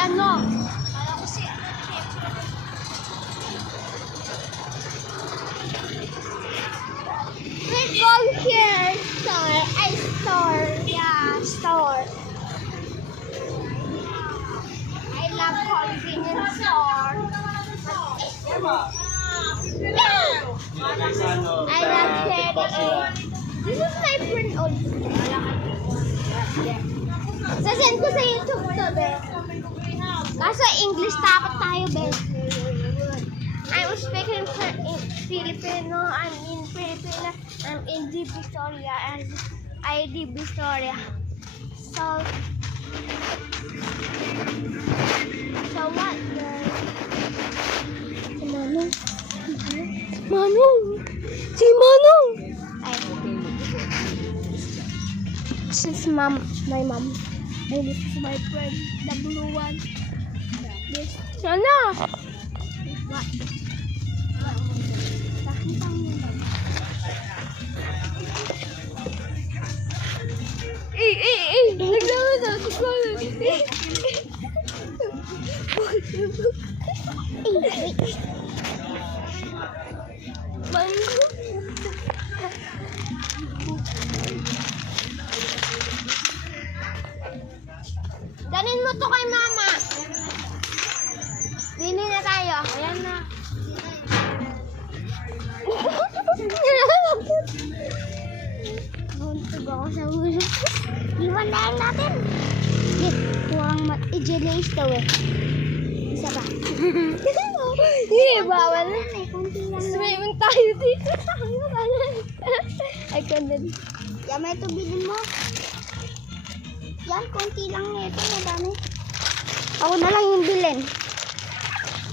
ano. We're going here, store. Store. Yeah, store. I love convenience store. I love KDA. This is my friend also. Sasend ko sa YouTube to, be. Kaso English dapat tayo, be. I'm speaking Filipino. I'm in Filipino. I'm in DB Storia. And I DB Storia. So what? Si Manong. Manong. Si Manong. This is my mom. And this is my friend, the blue one. This. Sana. What? Nakita mo ba? Naglaro na ako. Mango. Ganin mo to kay mama. Bili na tayo. Ayan na. Buntog ako sa ulo. Iwan na lang natin. Huwag i-jelly ito eh. Isa ba? Hindi, bawal na. Swimming tayo dito. Ay, kandun. Yan, may ito bilhin mo. Yan, konti lang ito. Madami. Ako na lang yung bilhin.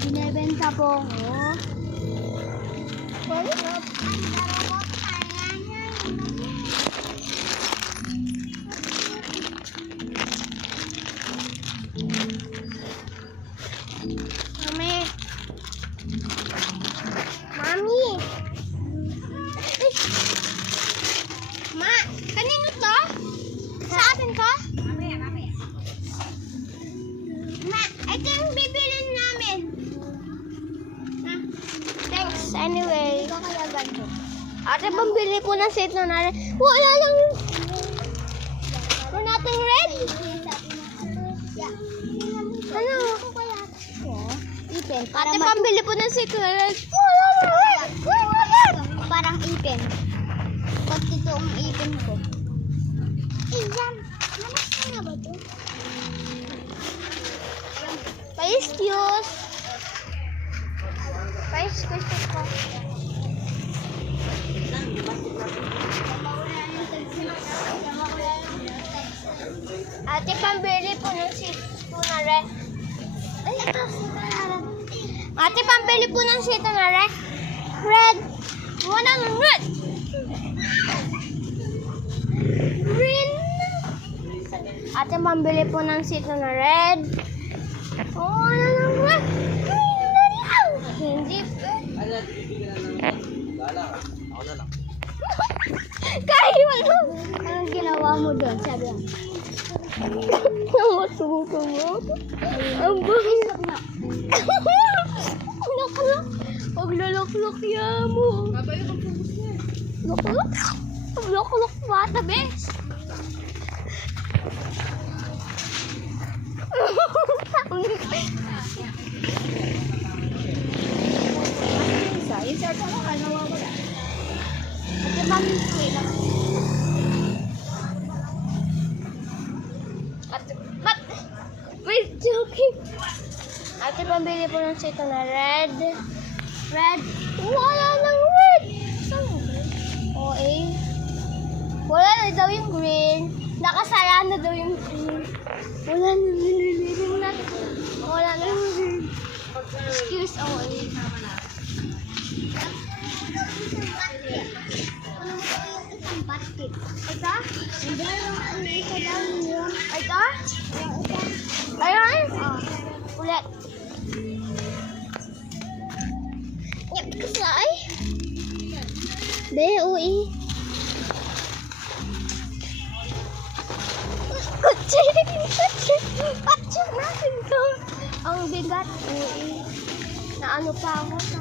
Binibenta po. Mami. Ma, kanino to? Sa atin to? Mamaya. Ma, ito yung bibilin namin. Ha? Thanks, anyway. Ikaw kaya ganito. Ate, pambili po ng set na natin. Wala lang. Wala nating red. Ano? Ipin. Ate, pambili po ng set na red. Parang ipin. Pag ito ang ipin ko. Iyan. Namas na ba ito? Pa-excuse. Pa-excuse ko. Ate, pambili po ng sito na red. Ay, ito. Ate, pambili po ng sito na red. Red. Wala ng red. Green. Ate, pambili po ng sito na red. Wala ng red. Green na lang. Hindi po. Kaya mo. Anong ginawa mo doon? Sabi lang. Masuko mo. Ang bahis. Loklok. Paglaloklok ya mo. Loklok. Loklok bata, bes. Isa-isa pa lang. Ano mo ba? Ate, mami, wait lang. Ate, wait, joking. Ate, pambili po ng sito na red. Red. Wala nang red. O, eh. Wala na daw yung green. Nakasara na daw yung green. Wala na nilililim na. Wala na yung green. Excuse, o, eh. Ito? Ito? Ayun? Ulit. Ngap ka ay? Be, ui. Kutsi! Kutsi natin to! Ang bigat. Na ano pa ako sa...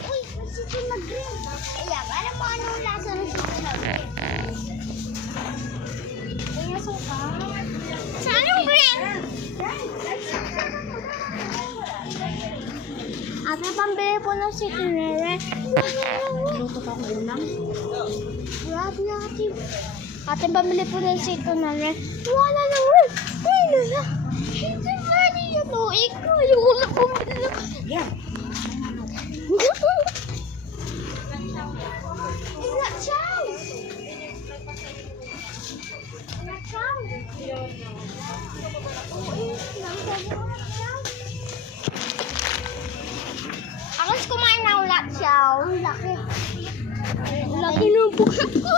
Uy, masisip mag-green. Kaya, alam mo anong lasa ng sisip mag-green? Kaya suka. Saan yung green? Ate, pambili po ng sikinere. Luto pa ako ulam. Grabe na ate. Ate, pambili po ng sikinere. Wala nang rin. Wala na. Hindi pwede yun. O, ikaw. Yung ulam pambili. Yeah. It's not chow. Not chow. Ako kumain ng ulat chow. Laki. Laki ng bukat ko.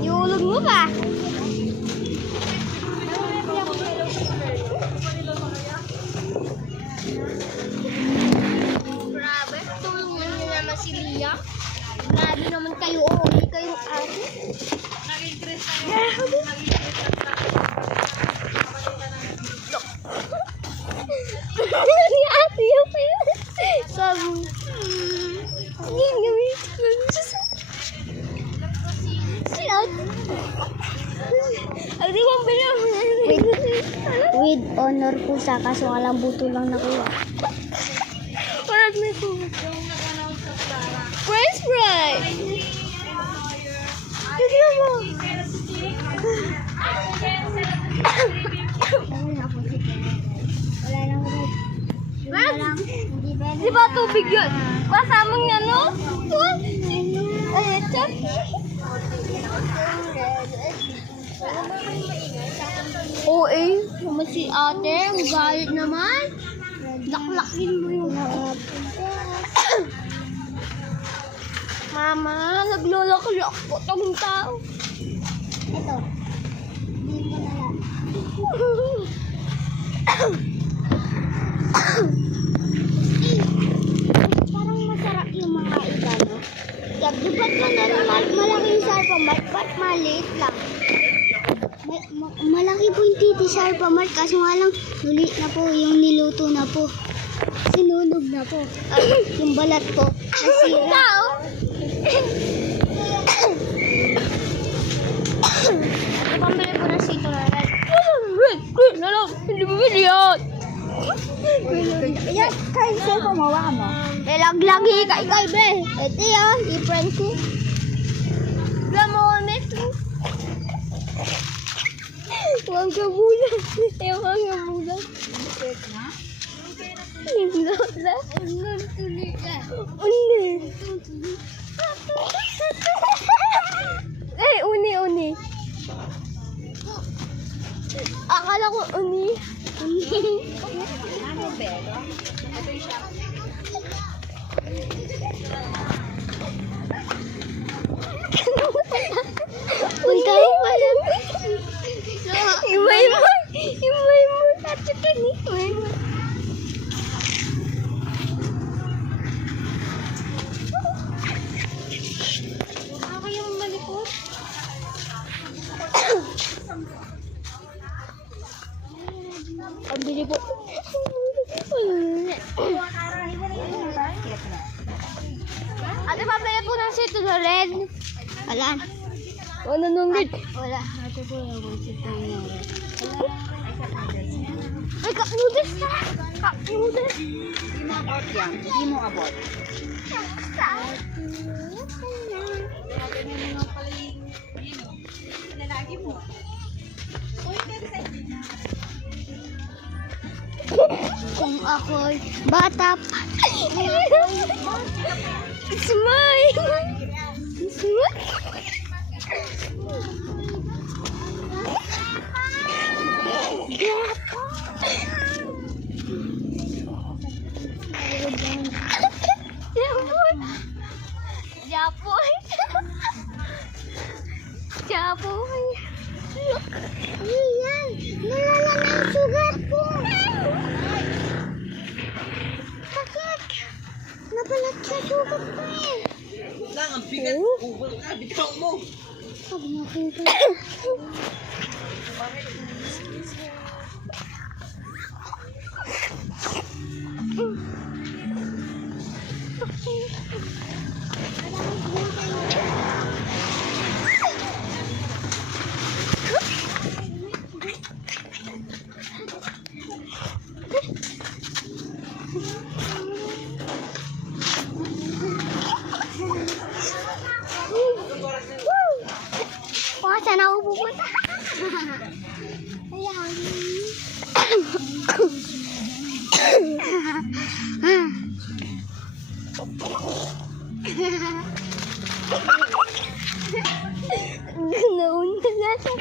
Iulog mo ba? Grabe, tulungan niyo naman si Lia. Grabe naman kayo, hindi kayong ate. Ni ate yung kayo. Sabi, hindi gawin. Silat. Ang di mo bilang. With honor po sa kaso alam buto lang nakuha. Parang may pumunta. French fry! Tignan mo! Wala lang red. Wala lang. Hindi pwede. Di ba tubig yun? Kasamang ano? Ay, ito. Oo naman si ate. Ang galit naman. Laklakin mo yung Mama, naglolak-lak po tong tao. Ito. Hindi ko na lang. Parang masarap yung mga iba, no? Dapat ka na rin malaking sarpamat, ba't maliit lang? Malaki po yung titi sarpamat, kaso nga lang huli na po, yung niluto na po. Sinunog na po. Yung balat po, nasira. Tao? Ito pambili po ng sito na red. Red na lang. Hindi mo bili yan. Yan, kahit sa'yo pumawa ka mo. Lagi ka ikay, be. Ito yan, i-friend ko. Gamonet mo. Huwag ka bulan. Ayaw ka nga bulan. Hindi na. Tuloy ka. Uni. Eh, uni. Akala ko uni. Ano, Belo? Ito yung shop. Punta mo pa lang. Imay mo. Tatutin ni. Imay mo. Ako yung malikot. Pabili po. Ate, pabili po ng sito na red. Wala. Ano nung red? Wala. Ito po yung sito na red. Ay, cup noodles na. Cup noodles. Hindi mo abot yan. Hindi mo abot. Kung ako'y bata pa. Smile. Japoy. Sabi nga po ito. Wah, saan ako pupunta? Ayan. Naunta na siya.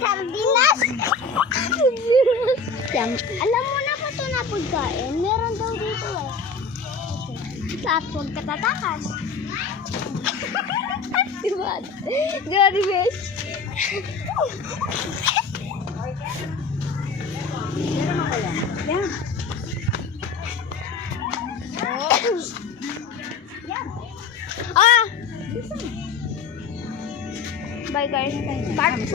Sardinas! Yan. Alam mo na pa ito na pagkain. Meron daw dito eh. At huwag katatakas. Diba? Diba, diba? Yan. Ah! Bye guys. Part